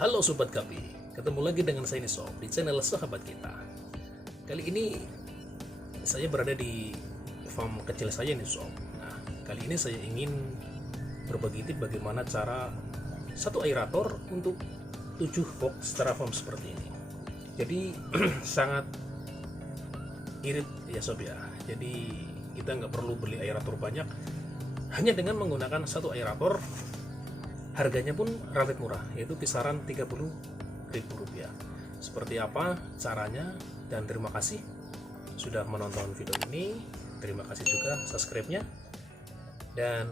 Halo Sobat Gapi, ketemu lagi dengan saya nih Sob di channel Sahabat Kita. Kali ini saya berada di farm kecil saya nih Sob. Nah, kali ini saya ingin berbagi tip bagaimana cara satu aerator untuk 7 box styrofoam seperti ini. Jadi sangat irit ya Sob ya. Jadi kita nggak perlu beli aerator banyak, hanya dengan menggunakan satu aerator. Harganya pun relatif murah, yaitu kisaran Rp30.000. Seperti apa caranya, dan terima kasih sudah menonton video ini. Terima kasih juga subscribe-nya. Dan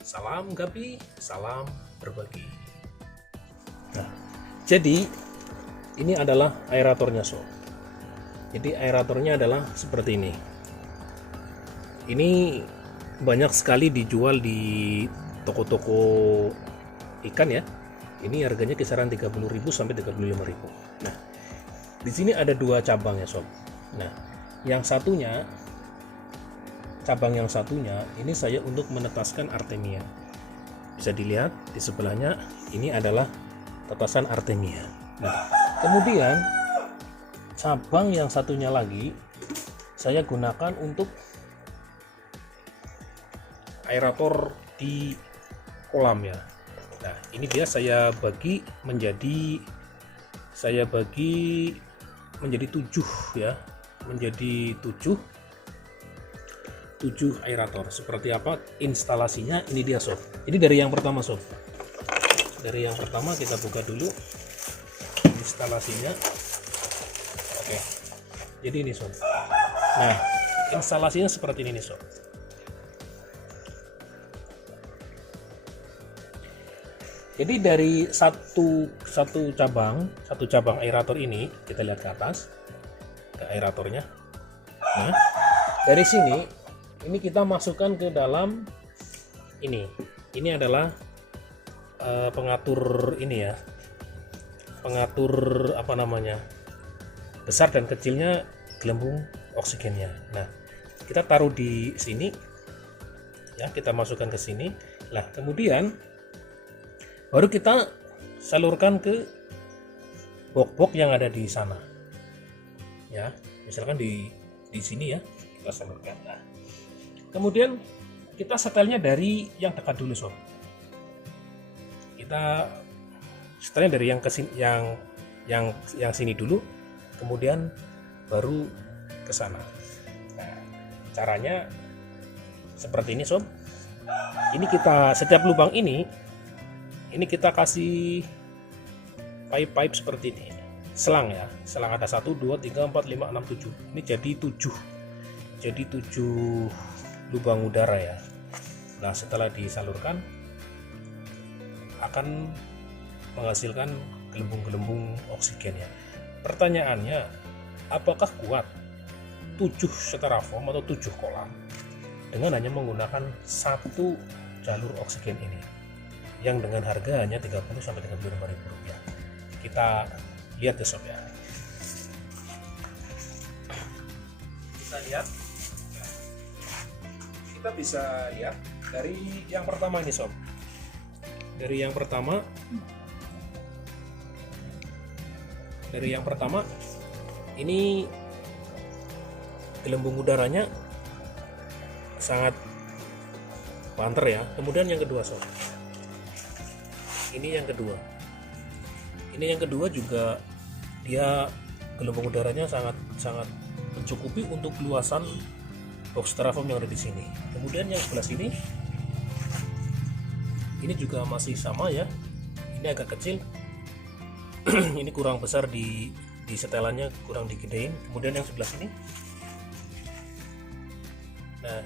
salam Gapi, salam berbagi. Nah, jadi ini adalah aeratornya Sob. Jadi aeratornya adalah seperti ini. Ini banyak sekali dijual di toko-toko ikan ya. Ini harganya kisaran 30.000 sampai 35.000. Nah, di sini ada dua cabang ya Sob. Nah, cabang yang satunya ini saya untuk menetaskan Artemia. Bisa dilihat di sebelahnya ini adalah tetasan Artemia. Nah, kemudian cabang yang satunya lagi saya gunakan untuk aerator di kolam ya. Nah, ini dia saya bagi menjadi 7 ya. Menjadi 7 aerator. Seperti apa instalasinya? Ini dia Sob. Ini dari yang pertama Sob. Dari yang pertama kita buka dulu instalasinya. Oke. Jadi ini Sob. Nah, instalasinya seperti ini Sob. Jadi dari satu cabang aerator ini, kita lihat ke atas ke aeratornya. Nah, dari sini ini kita masukkan ke dalam ini. Ini adalah pengatur ini ya. Pengatur apa namanya? Besar dan kecilnya gelembung oksigennya. Nah, kita taruh di sini. Ya, kita masukkan ke sini. Nah, kemudian baru kita salurkan ke box-box yang ada di sana ya, misalkan di sini ya kita salurkan. Nah, kemudian kita setelnya dari yang dekat dulu Sob. Kita setelnya dari yang kesini, yang sini dulu, kemudian baru ke sana. Nah, caranya seperti ini Sob. Ini kita setiap lubang ini kita kasih pipe seperti ini, selang ya, selang ada 1, 2, 3, 4, 5, 6, 7. Ini jadi 7 lubang udara ya. Nah, setelah disalurkan akan menghasilkan gelembung-gelembung oksigen ya. Pertanyaannya, apakah kuat 7 styrofoam atau 7 kolam dengan hanya menggunakan satu jalur oksigen ini, yang dengan harga hanya 30 sampai 35.000 rupiah. Kita lihat ya Sob ya. Kita bisa lihat dari yang pertama ini Sob. Dari yang pertama ini gelembung udaranya sangat banter ya. Kemudian yang kedua Sob. Ini yang kedua juga dia gelembung udaranya sangat mencukupi untuk luasan box styrofoam yang ada di sini. Kemudian yang sebelah sini ini juga masih sama ya. Ini agak kecil. Ini kurang besar di setelannya, kurang digedein. Kemudian yang sebelah sini, nah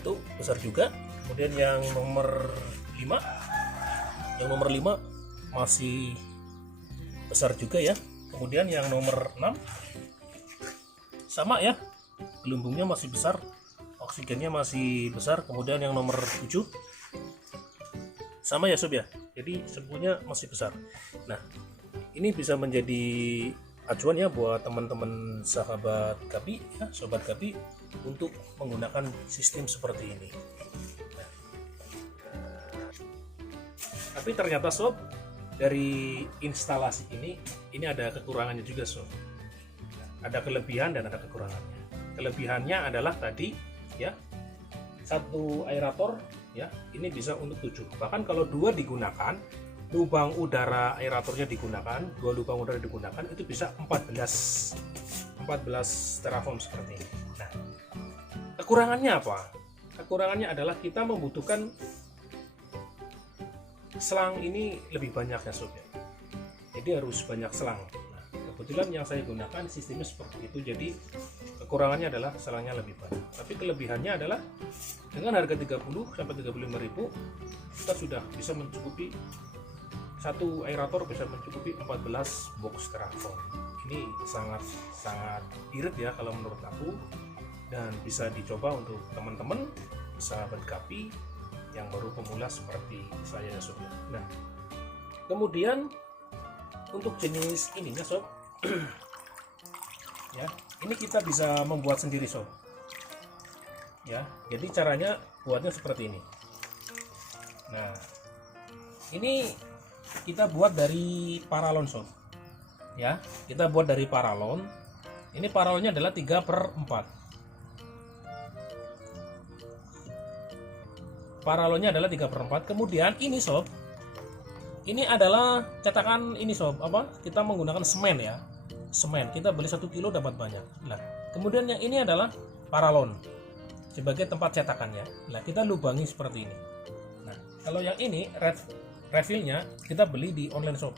itu besar juga. Kemudian yang nomor 5 masih besar juga ya. Kemudian yang nomor 6 sama ya, gelembungnya masih besar, oksigennya masih besar. Kemudian yang nomor 7 sama ya Sob ya, jadi semuanya masih besar. Nah, ini bisa menjadi acuan ya buat teman-teman sahabat Gapi ya, Sobat Gapi, untuk menggunakan sistem seperti ini. Tapi ternyata Sob, dari instalasi ini ada kekurangannya juga sob. Ada kelebihan dan ada kekurangannya. Kelebihannya adalah tadi ya, satu aerator ya ini bisa untuk 7. Bahkan kalau 2 digunakan, lubang udara aeratornya digunakan, 2 lubang udara digunakan, itu bisa 14 teraflop seperti ini. Nah, kekurangannya apa? Kekurangannya adalah kita membutuhkan selang ini lebih banyak ya sob ya. Jadi harus banyak selang. Nah, kebetulan yang saya gunakan sistemnya seperti itu, jadi kekurangannya adalah selangnya lebih banyak. Tapi kelebihannya adalah dengan harga 30 sampai 35.000 kita sudah bisa mencukupi satu aerator, bisa mencukupi 14 box teraflop. Ini sangat irit ya kalau menurut aku, dan bisa dicoba untuk teman-teman sahabat Gapi yang baru pemula seperti saya ya sob. Nah, kemudian untuk jenis ininya sob ya, ini kita bisa membuat sendiri sob ya. Jadi caranya buatnya seperti ini. Nah, ini kita buat dari paralon sob ya. Kita buat dari paralon. Ini paralonnya adalah 3/4. Paralonnya adalah 3/4. Kemudian ini sob, ini adalah cetakan ini sob, apa, kita menggunakan semen ya. Semen kita beli 1 kilo dapat banyak. Nah, kemudian yang ini adalah paralon sebagai tempat cetakannya. Nah, kita lubangi seperti ini. Nah, kalau yang ini refillnya kita beli di online shop,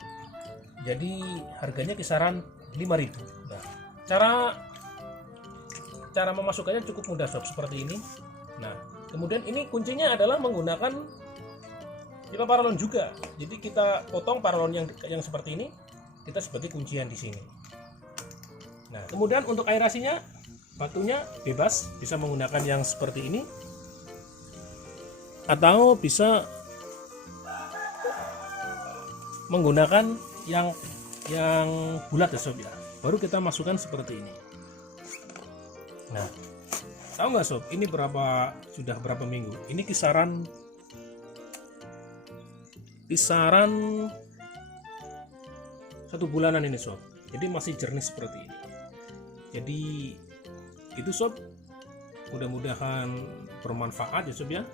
jadi harganya kisaran 5.000. Nah, cara memasukkannya cukup mudah sob, seperti ini. Nah, kemudian ini kuncinya adalah menggunakan pipa paralon juga. Jadi kita potong paralon yang seperti ini, kita sebagai kuncian di sini. Nah, kemudian untuk aerasinya, batunya bebas, bisa menggunakan yang seperti ini, atau bisa menggunakan yang bulat ya sob ya. Baru kita masukkan seperti ini. Nah, tahu nggak sob, ini sudah berapa minggu? Ini kisaran 1 bulanan ini sob. Jadi masih jernih seperti ini. Jadi itu sob, mudah-mudahan bermanfaat ya sob ya.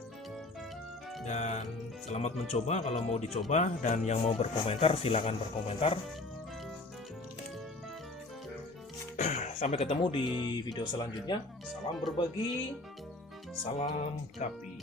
Dan selamat mencoba. Kalau mau dicoba dan yang mau berkomentar silakan berkomentar. Sampai ketemu di video selanjutnya. Salam berbagi, salam Gapi.